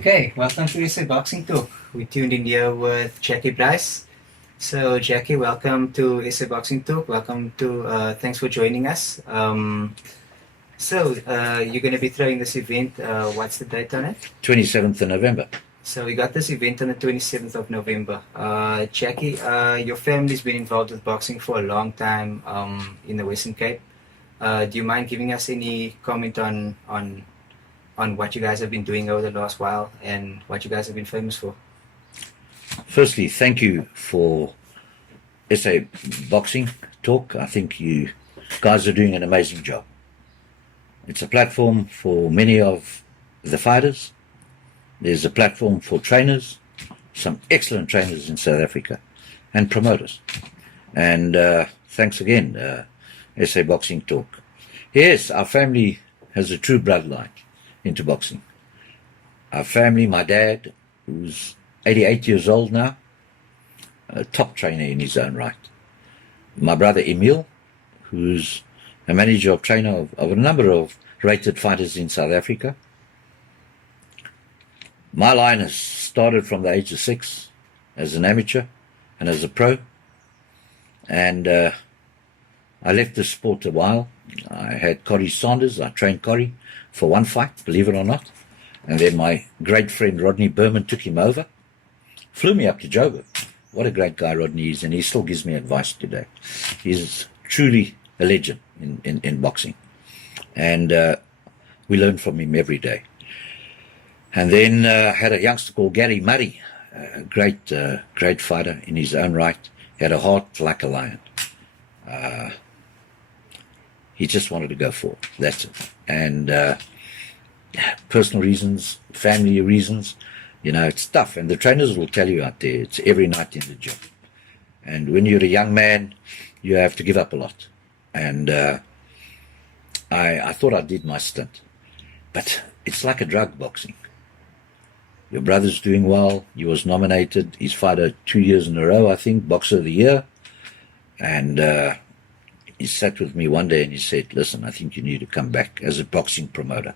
Okay, welcome to SA Boxing Talk. We tuned in here with Jackie Brice. So, Jackie, welcome to SA Boxing Talk. Welcome to, thanks for joining us. You're going to be throwing this event. What's the date on it? 27th of November. So, we got this event on the 27th of November. Jackie, your family's been involved with boxing for a long time in the Western Cape. Do you mind giving us any comment on what you guys have been doing over the last while and what you guys have been famous for? Firstly, thank you for SA Boxing Talk. I think you guys are doing an amazing job. It's a platform for many of the fighters. There's a platform for trainers, some excellent trainers in South Africa, and promoters. And thanks again, SA Boxing Talk. Yes, our family has a true bloodline into boxing. Our family, my dad, who's 88 years old now, a top trainer in his own right. My brother Emil, who's a manager of trainer of a number of rated fighters in South Africa. My line has started from the age of 6 as an amateur and as a pro. And I left the sport a while. I had Corrie Sanders. I trained Corrie for one fight, believe it or not. And then my great friend Rodney Berman took him over, flew me up to Joburg. What a great guy Rodney is, and he still gives me advice today. He's truly a legend in boxing. And we learn from him every day. And then had a youngster called Gary Murray, a great fighter in his own right. He had a heart like a lion. He just wanted to go for it. That's it. And personal reasons, family reasons, it's tough. And the trainers will tell you out there, it's every night in the gym. And when you're a young man, you have to give up a lot. And I thought I did my stint. But it's like a drug, boxing. Your brother's doing well. He was nominated. He's fighter 2 years in a row, I think, Boxer of the Year. And he sat with me one day and he said, listen, I think you need to come back as a boxing promoter.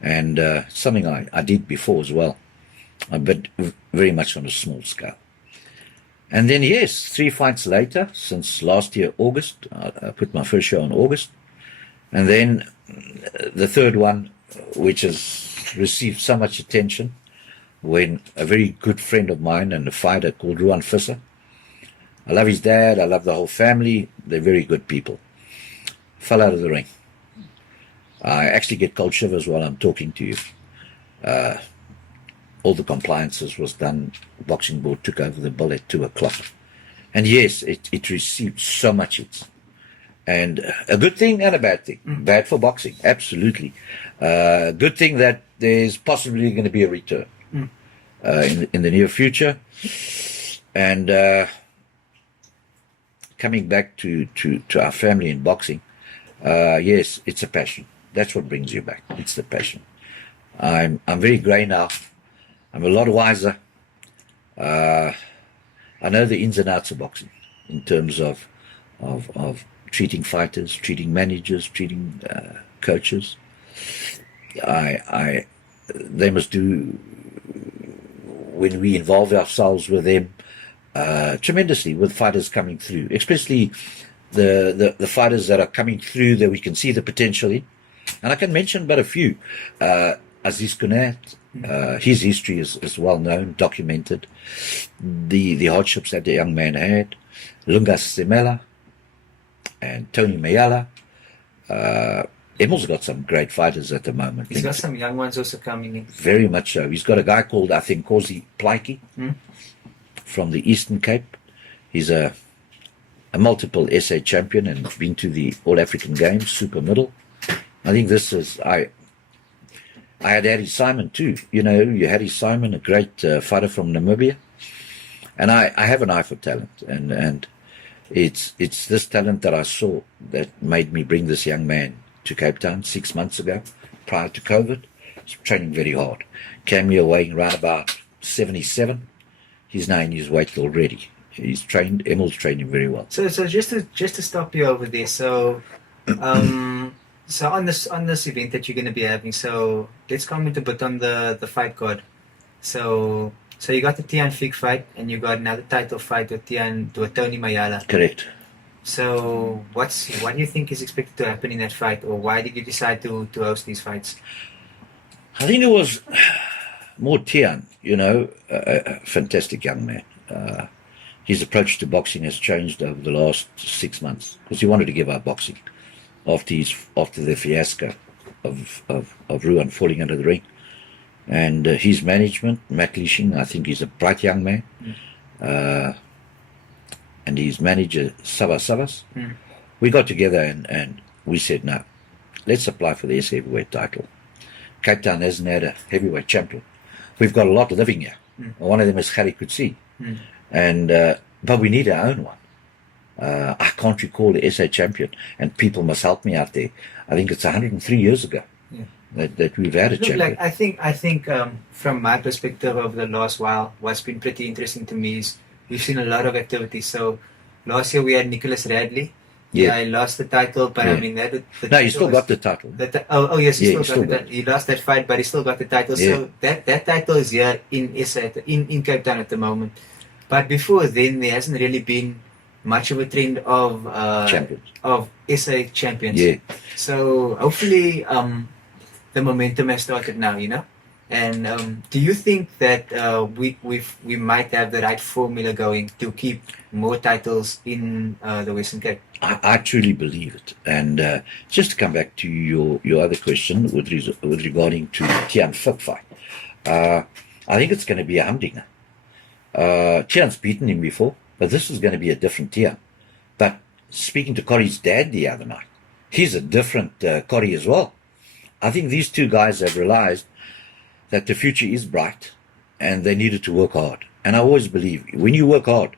And something I did before as well, but very much on a small scale. And then, yes, 3 fights later, since last year, August, I put my first show in August. And then the third one, which has received so much attention, when a very good friend of mine and a fighter called Ruan Visser, I love his dad, I love the whole family, they're very good people, fell out of the ring. I actually get cold shivers while I'm talking to you. All the compliances was done, boxing board took over the bill at 2 o'clock. And yes, it received so much hits. And a good thing and a bad thing. Bad for boxing, absolutely. Good thing that there's possibly going to be a return in the near future. And coming back to our family in boxing, yes, it's a passion. That's what brings you back. It's the passion. I'm very grey now. I'm a lot wiser. I know the ins and outs of boxing in terms of treating fighters, treating managers, treating coaches. They must do, when we involve ourselves with them, tremendously with fighters coming through, especially the fighters that are coming through that we can see the potential in. And I can mention but a few. Aziz Kunat, his history is well known, documented. The hardships that the young man had. Lunga Semela and Tony Mayala. Emil's got some great fighters at the moment. He's got some young ones also coming in. Very much so. He's got a guy called, I think, Kosi Plaiki from the Eastern Cape. He's a multiple SA champion and been to the All-African Games, super middle. I think this is, I had Harry Simon too. You Harry Simon, a great fighter from Namibia. And I have an eye for talent. And it's this talent that I saw that made me bring this young man to Cape Town 6 months ago, prior to COVID. He's training very hard. Came here weighing around about 77. He's now in his weight already. He's trained, Emil's training very well. So just to stop you over there, so So on this event that you're going to be having, so let's comment a bit on the fight card. So you got the Tian Fig fight, and you got another title fight with Tony Mayala. Correct. So what do you think is expected to happen in that fight, or why did you decide to host these fights? I think it was more Tian, a fantastic young man. His approach to boxing has changed over the last 6 months because he wanted to give up boxing after the fiasco of Ruan falling under the ring. And his management, Matt Leishing, I think he's a bright young man. And his manager, Savas, we got together and we said, no, let's apply for the SA heavyweight title. Cape Town hasn't had a heavyweight champion. We've got a lot living here. One of them is Harry Kutsi. And but we need our own one. I can't recall the SA champion, and people must help me out there. I think it's 103 years ago that we've had a champion. Like I think from my perspective over the last while, what's been pretty interesting to me is we've seen a lot of activity. So last year we had Nicholas Radley. Yeah, he lost the title, but I mean no, he still got the title. Yes, he still got it. He lost that fight, but he still got the title. So that title is here in SA, in Cape Town at the moment. But before then, there hasn't really been much of a trend of SA champions. Yeah. So hopefully, the momentum has started now. And do you think that we might have the right formula going to keep more titles in the Western Cape? I truly believe it. And just to come back to your other question with regarding to Tian Fig fight, I think it's going to be a humdinger. Tian's beaten him before, but this is going to be a different Tian. But speaking to Corey's dad the other night, he's a different Corey as well. I think these two guys have realized that the future is bright and they needed to work hard. And I always believe when you work hard,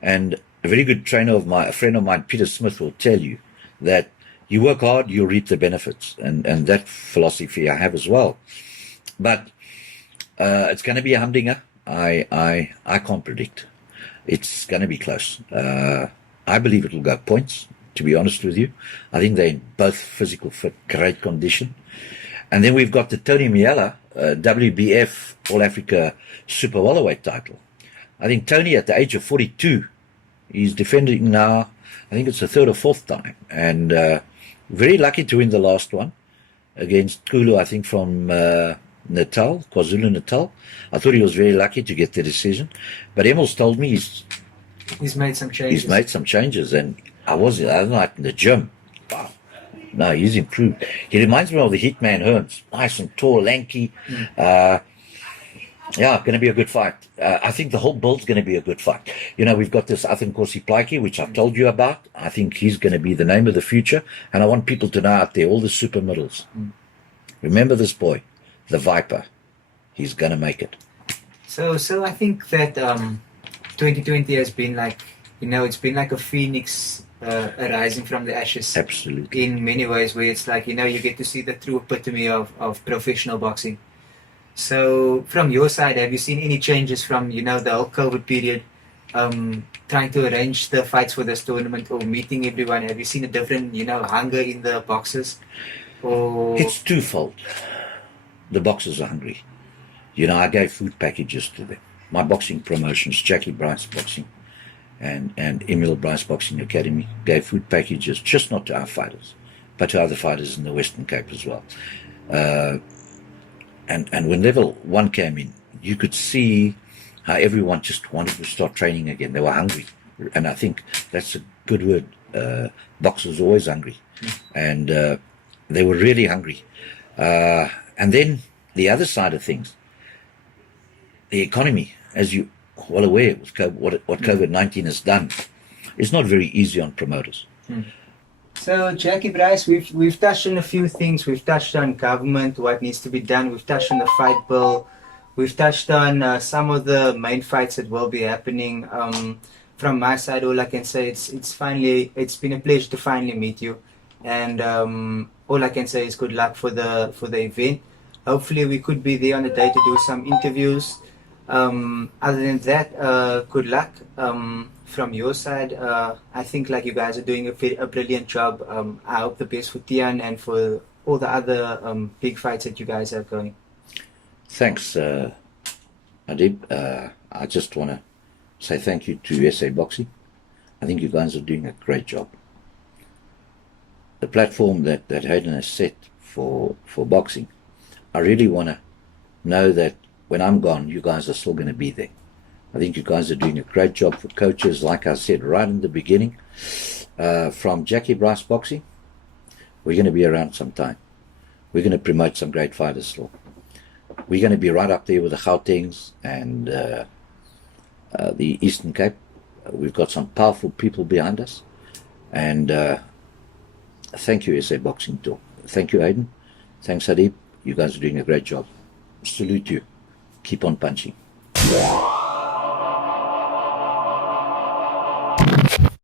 and a very good trainer a friend of mine, Peter Smith, will tell you that you work hard, you'll reap the benefits. And that philosophy I have as well. But it's going to be a humdinger. I can't predict. It's going to be close. I believe it'll go points, to be honest with you. I think they're in both physical fit, great condition. And then we've got the Tony Mayala WBF All Africa Super Welterweight title. I think Tony, at the age of 42, he's defending now, I think it's the third or fourth time. And very lucky to win the last one against Kulu, I think from Natal, KwaZulu-Natal. I thought he was very lucky to get the decision. But Emil's told me he's made some changes. He's made some changes. And I was the other night in the gym. Wow. No, he's improved. He reminds me of the Hitman Hearns. Nice and tall, lanky. Going to be a good fight. I think the whole build's going to be a good fight. We've got this Athenkosi Plaiki, which I've told you about. I think he's going to be the name of the future. And I want people to know out there, all the super middles. Remember this boy, the Viper. He's going to make it. So I think that 2020 has been like, it's been like a phoenix arising from the ashes. Absolutely. In many ways, where it's like, you get to see the true epitome of professional boxing. So from your side, have you seen any changes from, the whole COVID period, trying to arrange the fights for this tournament or meeting everyone? Have you seen a different, hunger in the boxers? Or it's twofold. The boxers are hungry. I gave food packages to them. My boxing promotions, Jackie Brice Boxing and Emil Brice Boxing Academy, gave food packages, just not to our fighters, but to other fighters in the Western Cape as well. And when level 1 came in, you could see how everyone just wanted to start training again. They were hungry. And I think that's a good word. Boxers are always hungry. And they were really hungry. And then the other side of things, the economy, as you well aware, with what COVID-19 has done, is not very easy on promoters. So, Jackie Brice, we've touched on a few things. We've touched on government, what needs to be done. We've touched on the fight bill. We've touched on some of the main fights that will be happening. From my side, all I can say it's been a pleasure to finally meet you, and all I can say is good luck for the event. Hopefully, we could be there on the day to do some interviews. Other than that, good luck from your side. I think like you guys are doing a brilliant job. I hope the best for Tian and for all the other big fights that you guys are going. Thanks, Adib. I just want to say thank you to SA Boxing. I think you guys are doing a great job. The platform that Hayden has set for boxing, I really want to know that when I'm gone, you guys are still going to be there. I think you guys are doing a great job for coaches, like I said right in the beginning. From Jackie Brice Boxing, we're going to be around sometime. We're going to promote some great fighters still. We're going to be right up there with the Gautengs and the Eastern Cape. We've got some powerful people behind us. And thank you, SA Boxing Tour. Thank you, Aiden. Thanks, Adib. You guys are doing a great job. Salute you. Keep on punching.